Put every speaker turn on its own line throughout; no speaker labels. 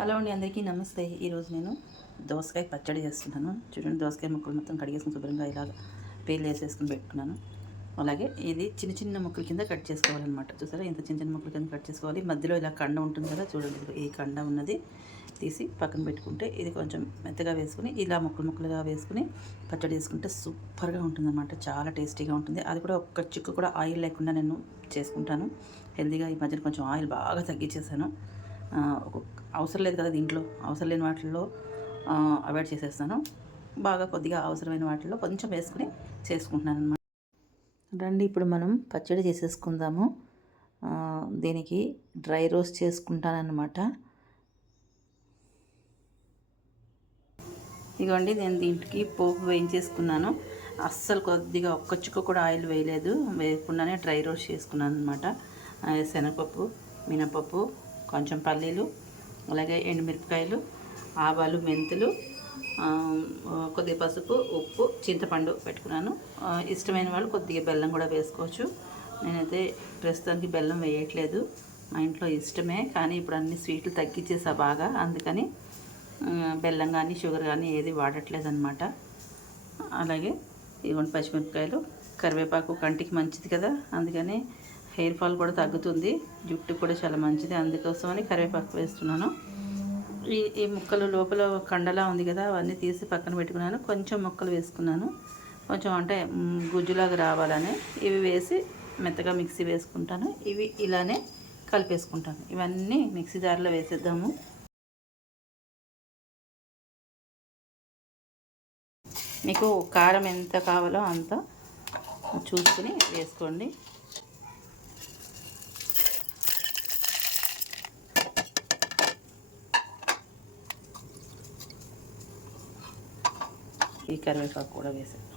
Hello అండి అందరికీ నమస్తే. ఈరోజు నేను దోసకాయ పచ్చడి చేస్తున్నాను. చూడండి దోసకాయ ముక్కలు మొత్తం కడిగేసుకుని శుభ్రంగా ఇలాగ పేలు వేసేసుకుని పెట్టుకున్నాను. అలాగే ఇది చిన్న చిన్న ముక్కల కింద కట్ చేసుకోవాలన్నమాట. చూసారా ఇంత చిన్న చిన్న ముక్కల కింద కట్ చేసుకోవాలి. మధ్యలో ఇలా కండ ఉంటుంది కదా చూడండి ఈ కండ ఉన్నది తీసి పక్కన పెట్టుకుంటే ఇది కొంచెం మెత్తగా వేసుకుని ఇలా ముక్కలు ముక్కలుగా వేసుకుని పచ్చడి చేసుకుంటే సూపర్గా ఉంటుందన్నమాట. చాలా టేస్టీగా ఉంటుంది. అది కూడా ఒక్క చిక్కు కూడా ఆయిల్ లేకుండా నేను చేసుకుంటాను. హెల్తీగా ఈ మధ్యన కొంచెం ఆయిల్ బాగా తగ్గించేసాను ఒక్కొక్క అవసరం లేదు కదా దీంట్లో అవసరం లేని వాటిల్లో అవాయిడ్ చేసేస్తాను. బాగా కొద్దిగా అవసరమైన వాటిల్లో కొంచెం వేసుకుని చేసుకుంటున్నాను అనమాట రండి ఇప్పుడు మనం పచ్చడి చేసేసుకుందాము. దీనికి డ్రై రోస్ట్ చేసుకుంటానన్నమాట ఇదిగోండి నేను దీంట్కి పోపు వేయించేసుకున్నాను. అస్సలు కొద్దిగా ఒక్క చుక్క కూడా ఆయిల్ వేయలేదు. వేయకుండానే డ్రై రోస్ట్ చేసుకున్నాను అనమాట శనగపప్పు మినపప్పు కొంచెం పల్లీలు అలాగే ఎండుమిరపకాయలు ఆవాలు మెంతులు కొద్దిగా పసుపు ఉప్పు చింతపండు పెట్టుకున్నాను. ఇష్టమైన వాళ్ళు కొద్దిగా బెల్లం కూడా వేసుకోవచ్చు. నేనైతే ప్రస్తుతానికి బెల్లం వేయట్లేదు. మా ఇంట్లో ఇష్టమే కానీ ఇప్పుడు అన్ని స్వీట్లు తగ్గించేసా బాగా. అందుకని బెల్లం కానీ షుగర్ కానీ ఏది వాడట్లేదు అనమాట అలాగే ఇదిగోండి పచ్చిమిరపకాయలు. కరివేపాకు కంటికి మంచిది కదా. అందుకని హెయిర్ ఫాల్ కూడా తగ్గుతుంది. జుట్టు కూడా చాలా మంచిది. అందుకోసమని కరివేపాకు వేస్తున్నాను. ఈ ఈ ముక్కలు లోపల కండలా ఉంది కదా అవన్నీ తీసి పక్కన పెట్టుకున్నాను. కొంచెం ముక్కలు వేసుకున్నాను. కొంచెం అంటే గుజ్జులాగా రావాలని ఇవి వేసి మెత్తగా మిక్సీ వేసుకుంటాను. ఇవి ఇలానే కలిపేసుకుంటాను. ఇవన్నీ మిక్సీ జార్లో వేసేద్దాము. మీకు కారం ఎంత కావాలో అంత చూసుకుని వేసుకోండి. ఈ కరివేపాకు కూడా వేసాను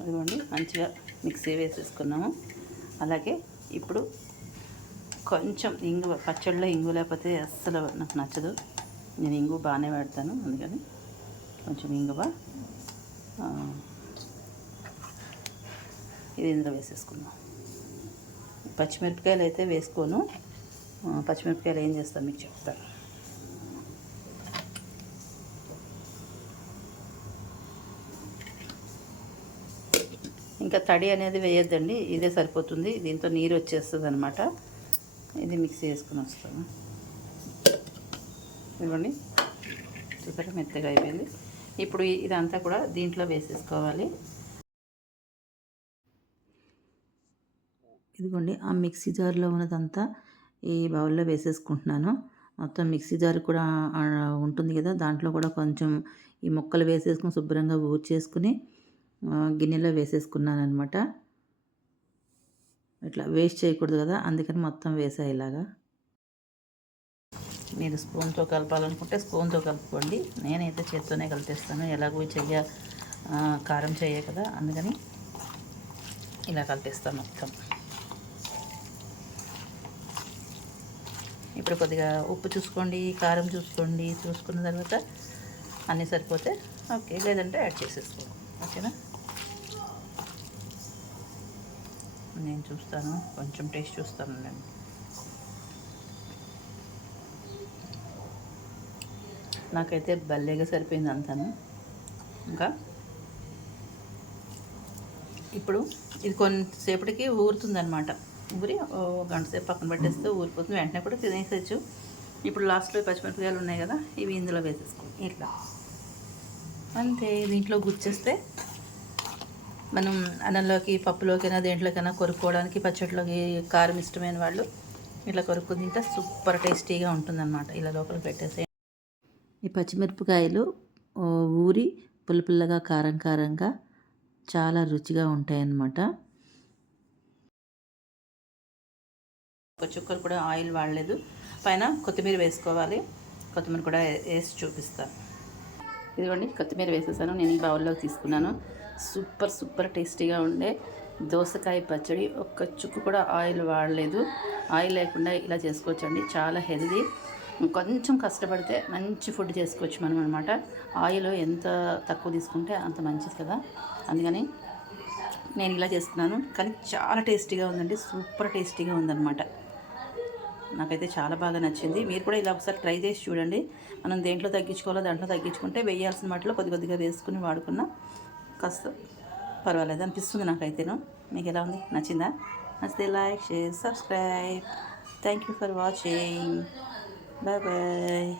అదిగోండి మంచిగా మిక్సీ వేసేసుకున్నాము. అలాగే ఇప్పుడు కొంచెం ఇంగు పచ్చళ్ళలో ఇంగు లేకపోతే అస్సలు నాకు నచ్చదు. నేను ఇంగు బాగానే వాడతాను అందుకని కొంచెం ఇంగువ ఇది ఇందులో వేసేసుకుందాం. పచ్చిమిరపకాయలు అయితే వేసుకోను. పచ్చిమిరపకాయలు ఏం చేస్తాను మీకు చెప్తాను. ఇంకా తడి అనేది వేయొద్దండి ఇదే సరిపోతుంది. దీంతో నీరు వచ్చేస్తుంది అనమాట ఇది మిక్సీ చేసుకుని వస్తాము ఇవ్వండి. చూసారా మెత్తగా అయిపోయింది. ఇప్పుడు ఇదంతా కూడా దీంట్లో వేసేసుకోవాలి. ఇదిగోండి ఆ మిక్సీ జార్లో ఉన్నదంతా ఈ బౌల్లో వేసేసుకుంటున్నాను. మొత్తం మిక్సీ జార్ కూడా ఉంటుంది కదా దాంట్లో కూడా కొంచెం ఈ ముక్కలు వేసేసుకుని శుభ్రంగా ఊడ్చేసుకుని గిన్నెలో వేసేసుకున్నాను అనమాట ఇట్లా వేస్ట్ చేయకూడదు కదా అందుకని మొత్తం వేసా ఇలాగా. మీరు స్పూన్తో కలపాలనుకుంటే స్పూన్తో కలుపుకోండి. నేనైతే చేత్తోనే కలిపేస్తాను. ఎలాగో చెయ్య కారం చెయ్య కదా అందుకని ఇలా కలిపేస్తాను మొత్తం. ఇప్పుడు కొద్దిగా ఉప్పు చూసుకోండి కారం చూసుకోండి చూసుకున్న తర్వాత అన్నీ సరిపోతే ఓకే లేదంటే యాడ్ చేసేసుకోండి ఓకేనా? నేను చూస్తాను. కొంచెం టేస్ట్ చూస్తాను నేను. నాకైతే భలేగా సరిపోయింది అంతాను. ఇంకా ఇప్పుడు ఇది కొంతసేపటికి ఊరుతుందనమాట ఊరి గంట సేపు పక్కన పెట్టేస్తే ఊరిపోతుంది. వెంటనే కూడా తినేసేయచ్చు ఇప్పుడు లాస్ట్లో పచ్చిమిరపకాయలు ఉన్నాయి కదా ఇవి ఇందులో వేసేసుకోండి ఇట్లా. అంతే దీంట్లో గుచ్చేస్తే మనం అన్నంలోకి పప్పులోకైనా దేంట్లోకైనా కొరుక్కోవడానికి పచ్చడిలోకి కారం ఇష్టమైన వాళ్ళు ఇట్లా కొరుక్కు తింటే సూపర్ టేస్టీగా ఉంటుందన్నమాట. ఇలా లోపల పెట్టేసే ఈ పచ్చిమిరపకాయలు ఊరి పుల్లపుల్లగా కారం కారంగా చాలా రుచిగా ఉంటాయన్నమాట. ఒక చుక్కలు కూడా ఆయిల్ వాడలేదు. పైన కొత్తిమీర వేసుకోవాలి. కొత్తిమీర కూడా వేసి చూపిస్తాను ఇదిగోండి కొత్తిమీర వేసేసాను. నేను ఈ బౌల్లోకి తీసుకున్నాను. సూపర్ సూపర్ టేస్టీగా ఉండే దోసకాయ పచ్చడి. ఒక్క చుక్కు కూడా ఆయిల్ వాడలేదు. ఆయిల్ లేకుండా ఇలా చేసుకోవచ్చండి. చాలా హెల్దీ. కొంచెం కష్టపడితే మంచి ఫుడ్ చేసుకోవచ్చు మనం అనమాట ఆయిల్ ఎంత తక్కువ తీసుకుంటే అంత మంచిది కదా. అందుకని నేను ఇలా చేస్తున్నాను. కానీ చాలా టేస్టీగా ఉందండి. సూపర్ టేస్టీగా ఉందన్నమాట. నాకైతే చాలా బాగా నచ్చింది. మీరు కూడా ఇలా ఒకసారి ట్రై చేసి చూడండి. మనం దేంట్లో తగ్గించుకోవాలో దాంట్లో తగ్గించుకుంటే వేయాల్సిన వాటిలో కొద్ది కొద్దిగా వేసుకుని వాడుకున్నా కాస్త పర్వాలేదు అనిపిస్తుంది నాకైతేను. మీకు ఎలా ఉంది నచ్చిందా? నచ్చితే like share subscribe. Thank you for watching. Bye bye.